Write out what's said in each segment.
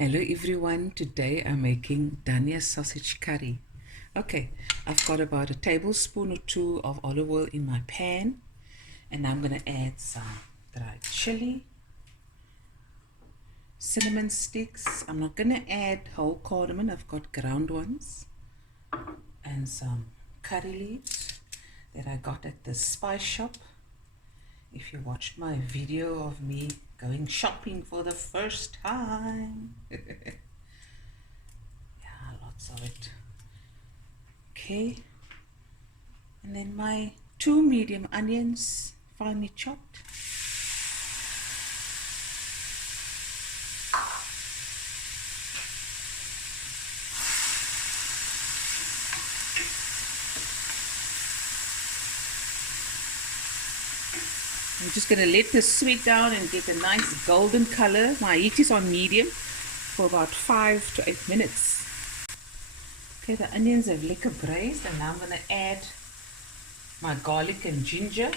Hello everyone, today I'm making Dania sausage curry. Okay, I've got about a tablespoon or two of olive oil in my pan, and I'm going to add some dried chili, cinnamon sticks. I'm not going to add whole cardamom, I've got ground ones, and some curry leaves that I got at the spice shop. If you watched my video of me going shopping for the first time. Yeah, lots of it. Okay, and then my 2 medium onions, finely chopped. I'm just going to let this sweet down and get a nice golden color. My heat is on medium for about 5 to 8 minutes. Okay, the onions have lekker braised, and now I'm going to add my garlic and ginger,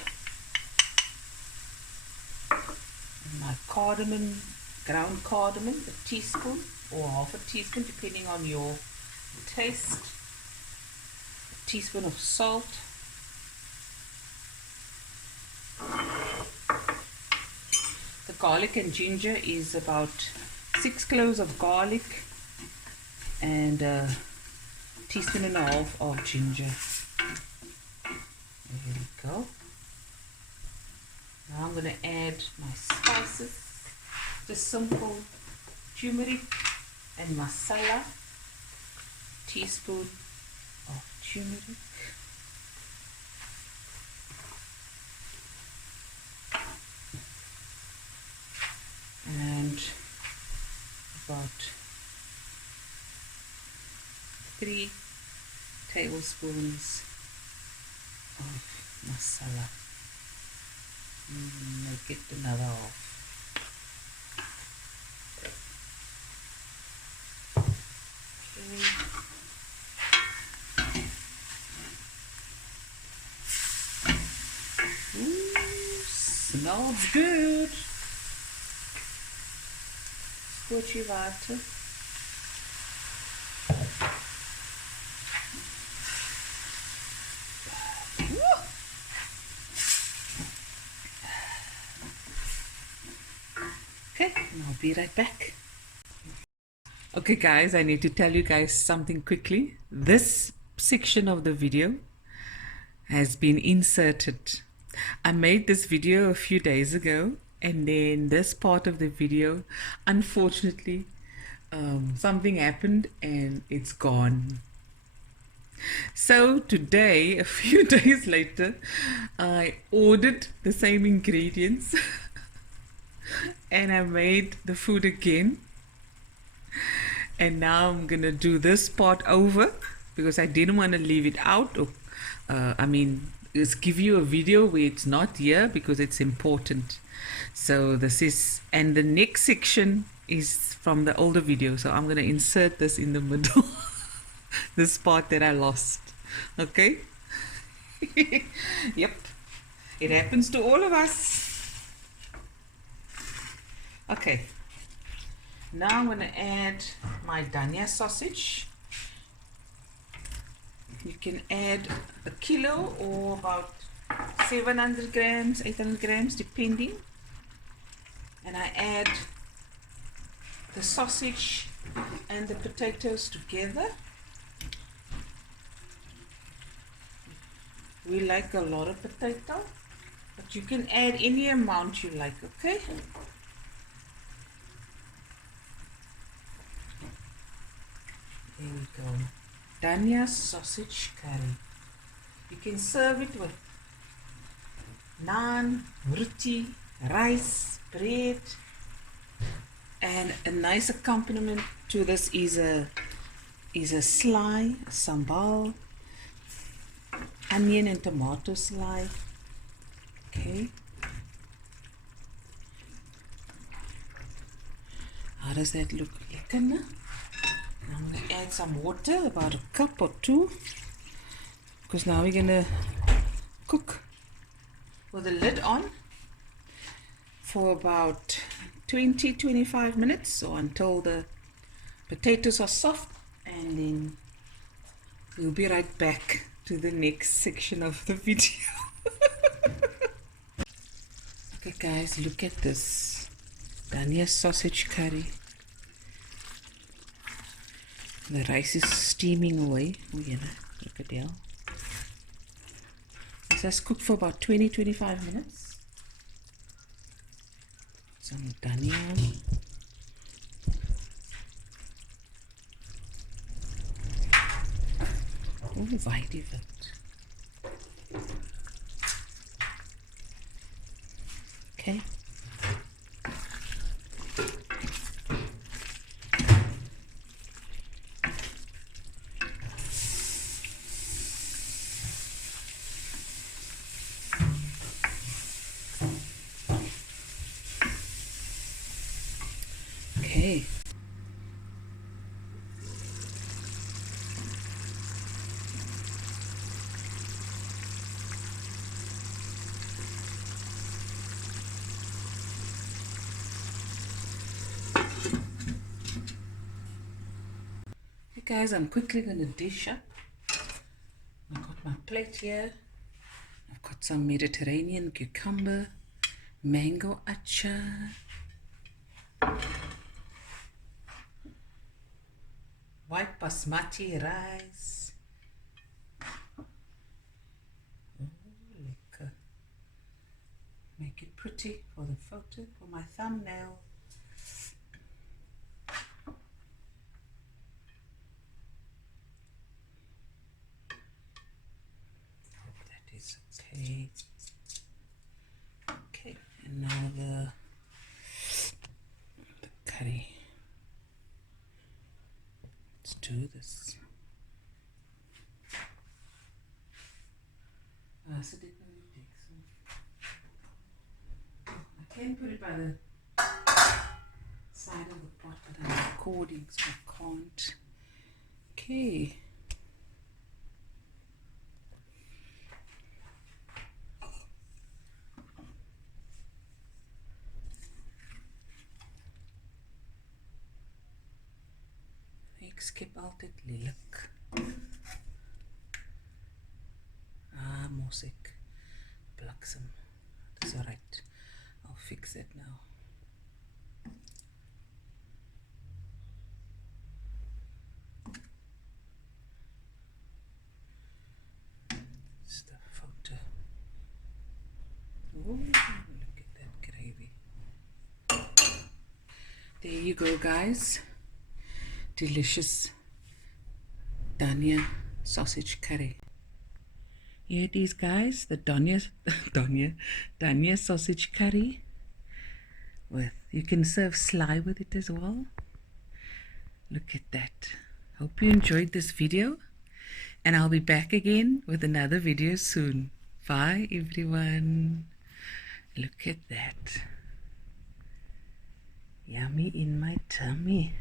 and my cardamom, ground cardamom, a teaspoon or half a teaspoon depending on your taste, a teaspoon of salt, the garlic and ginger is about 6 cloves of garlic and a teaspoon and a half of ginger. There we go. Now I'm going to add my spices, just simple turmeric and masala, teaspoon of turmeric, and about 3 tablespoons of masala. Make it another half. Okay. Ooh, smells good. Scorchy water. Okay, and I'll be right back. Okay guys, I need to tell you guys something quickly. This section of the video has been inserted. I made this video a few days ago, and then this part of the video, unfortunately, something happened and it's gone. So today, a few days later, I ordered the same ingredients and I made the food again. And now I'm gonna do this part over because I didn't want to leave it out, or just give you a video where it's not here because it's important. So this is, and the next section is from the older video, so I'm gonna insert this in the middle. This part that I lost. Okay. Yep, it happens to all of us. Okay, now I'm going to add my Dania sausage. You can add a kilo or about 700 grams, 800 grams, depending. And I add the sausage and the potatoes together. We like a lot of potato, but you can add any amount you like, okay? There we go. Dania sausage curry. You can serve it with naan, roti, rice, bread, and a nice accompaniment to this is a sly sambal, onion and tomato sly. Okay. How does that look? Lekker, né? I'm going to add some water, about a cup or 2, because now we're going to cook with the lid on for about 20-25 minutes, or until the potatoes are soft, and then we'll be right back to the next section of the video. Okay guys, look at this Dania sausage curry. The rice is steaming away. Oh yeah, look at that. This has cooked for about 20-25 minutes. Some Dania. Oh, why did it? Okay. Okay. Hey guys, I'm quickly going to dish up. I've got my plate here. I've got some Mediterranean cucumber, mango achar, white basmati rice. Oh, lekker. Make it pretty for the photo, for my thumbnail. Hope that is okay. Okay, and now the curry. Let's do this. So I can put it by the side of the pot, but I'm recording, so I can't. Okay. Ik skip altijd lelijk. Mosik. Bliksem. That's alright. I'll fix it now. It's the photo. Ooh, look at that gravy. There you go, guys. Delicious Dania sausage curry. Here it is, guys, the Dania sausage curry. With, you can serve sly with it as well. Look at that. Hope you enjoyed this video, and I'll be back again with another video soon. Bye everyone. Look at that. Yummy in my tummy.